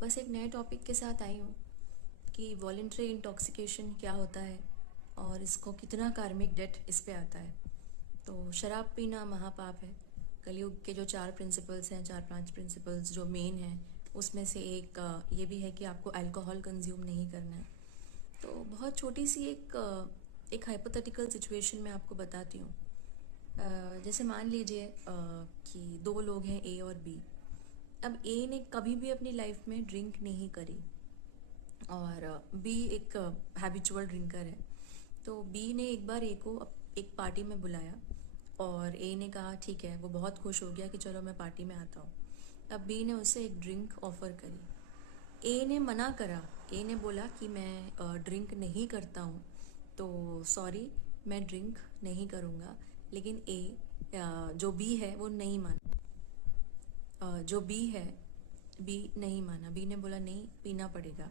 बस एक नए टॉपिक के साथ आई हूँ कि वॉलेंट्री इंटॉक्सिकेशन क्या होता है और इसको कितना कार्मिक डेट इस पे आता है। तो शराब पीना महापाप है। कलयुग के जो 4 प्रिंसिपल्स हैं, 4-5 प्रिंसिपल्स जो मेन हैं, उसमें से एक ये भी है कि आपको अल्कोहल कंज्यूम नहीं करना है। तो बहुत छोटी सी एक हाइपोथेटिकल सिचुएशन मैं आपको बताती हूँ। जैसे मान लीजिए कि 2 लोग हैं, ए और बी। अब ए ने कभी भी अपनी लाइफ में ड्रिंक नहीं करी और बी एक हैबिचुअल ड्रिंकर है। तो बी ने एक बार ए को एक पार्टी में बुलाया और ए ने कहा ठीक है। वो बहुत खुश हो गया कि चलो मैं पार्टी में आता हूँ। अब बी ने उसे एक ड्रिंक ऑफर करी। ए ने मना करा। ए ने बोला कि मैं ड्रिंक नहीं करता हूँ, तो सॉरी, मैं ड्रिंक नहीं करूँगा। लेकिन ए जो बी है वो नहीं माना। जो बी है, बी नहीं माना। बी ने बोला नहीं, पीना पड़ेगा।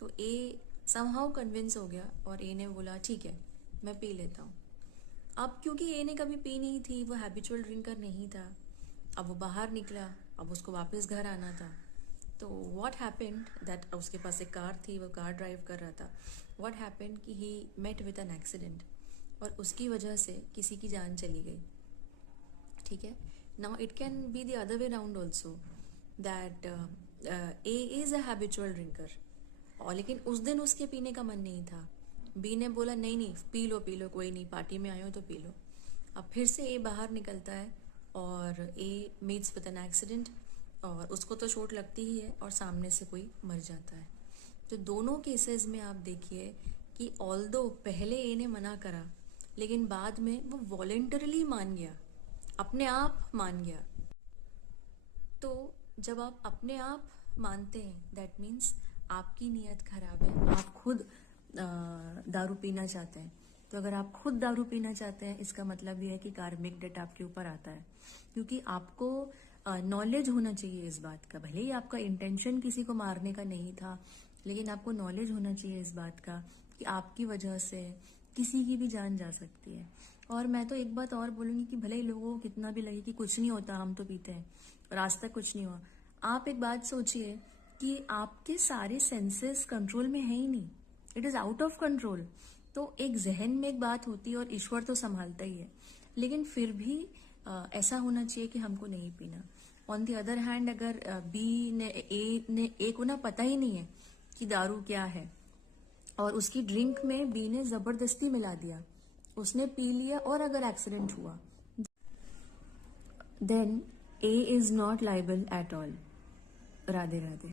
तो ए समहाउ कन्विंस हो गया और ए ने बोला ठीक है, मैं पी लेता हूँ। अब क्योंकि ए ने कभी पी नहीं थी, वो हैबिचुअल ड्रिंकर नहीं था। अब वो बाहर निकला, अब उसको वापस घर आना था। तो व्हाट हैपेंड दैट उसके पास एक कार थी, वो कार ड्राइव कर रहा था। व्हाट हैपेंड कि he met with an accident और उसकी वजह से किसी की जान चली गई। ठीक है। Now it can be the other way round also that A is a habitual drinker और लेकिन उस दिन उसके पीने का मन नहीं था। बी ने बोला नहीं नहीं, पी लो, कोई नहीं, पार्टी में आए हो तो पी लो। अब फिर से ए बाहर निकलता है और ए मीट्स विद एन एक्सीडेंट और उसको तो चोट लगती ही है और सामने से कोई मर जाता है। तो दोनों केसेस में आप देखिए कि ऑल्दो पहले ए ने मना करा, लेकिन बाद में वो वॉलेंटरली मान गया, अपने आप मान गया। तो जब आप अपने आप मानते हैं, दैट मीन्स आपकी नीयत खराब है। आप खुद दारू पीना चाहते हैं। तो अगर आप खुद दारू पीना चाहते हैं, इसका मतलब ये है कि कार्मिक डेट आपके ऊपर आता है। क्योंकि आपको नॉलेज होना चाहिए इस बात का। भले ही आपका इंटेंशन किसी को मारने का नहीं था, लेकिन आपको नॉलेज होना चाहिए इस बात का कि आपकी वजह से किसी की भी जान जा सकती है। और मैं तो एक बात और बोलूंगी कि भले ही लोगों को कितना भी लगे कि कुछ नहीं होता, हम तो पीते हैं और आज तक कुछ नहीं हुआ। आप एक बात सोचिए कि आपके सारे सेंसेस कंट्रोल में है ही नहीं, it is out of control. तो एक जहन में एक बात होती है और ईश्वर तो संभालता ही है, लेकिन फिर भी ऐसा होना चाहिए कि हमको नहीं पीना। ऑन द अदर हैंड, अगर ए को ना पता ही नहीं है कि दारू क्या है और उसकी ड्रिंक में बी ने जबरदस्ती मिला दिया, उसने पी लिया और अगर एक्सीडेंट हुआ, then A is not liable at all. Radhe Radhe.